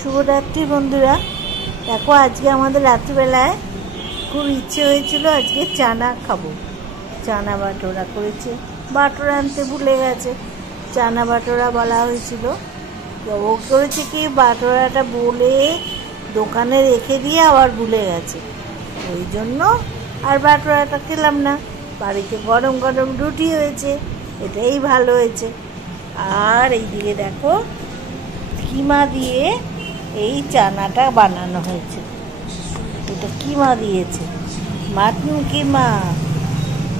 শুভরাত্রি বন্ধুরা। দেখো আজকে আমাদের রাত্রিবেলায় খুব ইচ্ছে হয়েছিল আজকে চানা খাবো। চানা বাটোরা করেছে, বাটোরা আনতে ভুলে গেছে, চানা বাটোরা বলা হয়েছিল। ও করেছে কি, বাটোরাটা বলে দোকানে রেখে দিয়ে আবার ভুলে গেছে, ওই জন্য আর বাটোরাটা খেলাম না। বাড়িতে গরম গরম রুটি হয়েছে, এটাই ভালো হয়েছে। আর এইদিকে দেখো কিমা দিয়ে এই চানাটা বানানো হয়েছে। এটা কিমা দিয়েছে, মাটন কিমা,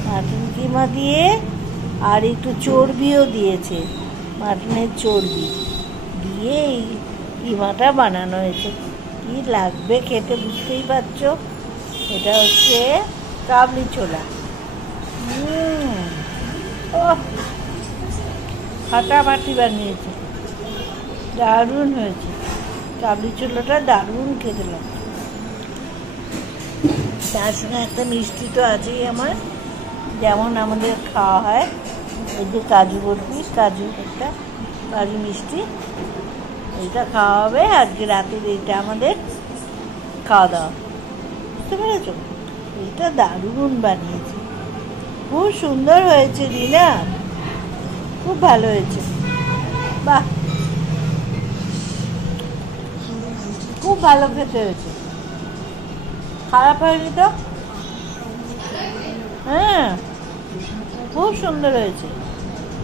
মাটন কিমা দিয়ে আর একটু চর্বিও দিয়েছে, মাটনের চর্বি দিয়ে এই কিমাটা বানানো হয়েছে। কি লাগবে খেতে বুঝতেই পারছো। এটা হচ্ছে কাবলি ছোলা। ফাটাফাটি বানিয়েছে, দারুণ হয়েছে। কাবলি ছোলাটা দারুণ খেতে লাগে। তার সঙ্গে একটা মিষ্টি তো আছেই আমার, যেমন আমাদের খাওয়া হয় এই যে কাজু বরফি, কাজু একটা কাজু মিষ্টি, এইটা খাওয়া হবে আজকে রাতের। এইটা আমাদের খাওয়া দাওয়া, বুঝতে পেরেছ? এইটা দারুণ বানিয়েছে, খুব সুন্দর হয়েছে রিনা, খুব ভালো হয়েছে। বাহ, খুব ভালো খেতে হয়েছে, খারাপ হয়নি তো। হ্যাঁ, খুব সুন্দর হয়েছে।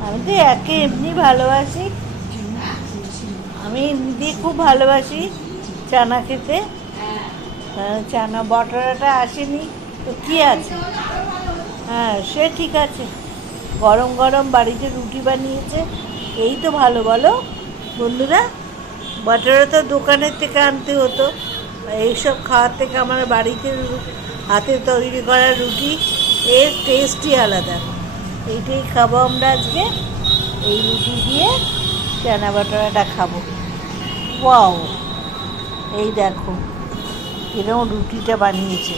আমি তো একে এমনি ভালোবাসি, আমি এমনি খুব ভালোবাসি চানা খেতে। চানা বটরাটা আসেনি তো কি আছে, হ্যাঁ সে ঠিক আছে। গরম গরম বাড়িতে রুটি বানিয়েছে, এই তো ভালো বলো বন্ধুরা। বাটারা তো দোকানের থেকে আনতে হতো, এইসব খাওয়ার থেকে আমার বাড়িতে হাতে তৈরি করা রুটি এর টেস্টই আলাদা। এইটাই খাবো আমরা আজকে, এই রুটি দিয়ে চানা বাটারাটা খাবো। ওয়াও, এই দেখো এরকম রুটিটা বানিয়েছে,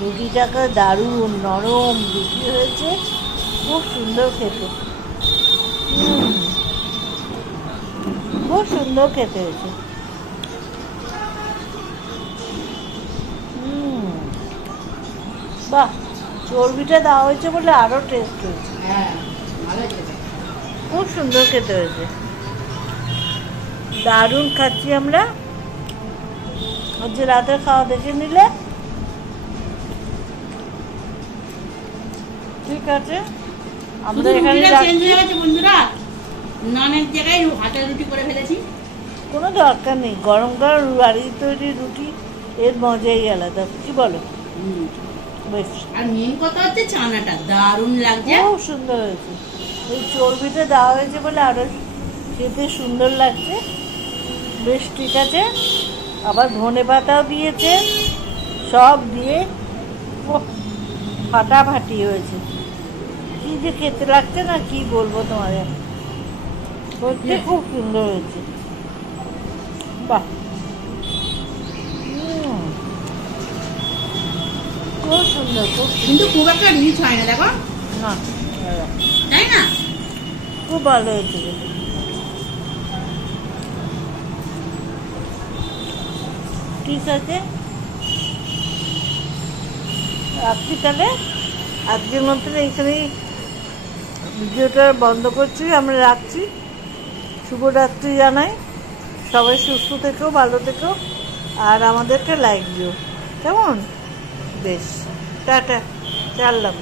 রুটিটাকে দারুণ নরম রুটি হয়েছে, খুব সুন্দর খেতে, খুব সুন্দর খেতে হয়েছে। বাহ, চর্বিটা দেওয়া হয়েছে বলে আরো টেস্ট হয়েছে, খুব সুন্দর খেতে হয়েছে, দারুণ খাচ্ছি আমরা। হচ্ছে রাতের খাওয়া দেখে নিলে ঠিক আছে। আমাদের এখানে বন্ধুরা নানের জায়গায় হাতের রুটি করে ফেলেছি, কোনো দরকার নেই। গরম গরম বাড়ির তৈরি রুটি এর মজাই আলাদা, কি বলো? বেশ, আর মেন কথা হচ্ছে চানাটা দারুণ লাগছে, খুব সুন্দর হয়েছে। এই চর্বিটা দেওয়া হয়েছে বলে আরো খেতে সুন্দর লাগছে। বেশ ঠিক আছে। আবার ধনে পাতাও দিয়েছে, সব দিয়ে ফাটাফাটি হয়েছে। কি যে খেতে লাগছে না, কি বলবো তোমাদের, সত্যি খুব সুন্দর হয়েছে। বাহ, খুব সুন্দর, খুব কিন্তু খুব একটা রিচ হয় না, দেখো না, তাই না? খুব ভালো হয়েছে। ঠিক আছে, রাখছি তাহলে। আজকের মতন এইখানেই ভিডিওটা বন্ধ করছি, আমরা রাখছি। শুভরাত্রি জানাই, সবাই সুস্থ থেকো, ভালো থেকো, আর আমাদেরকে লাইক দিও, কেমন? বেশ, টাটা, চাললাম।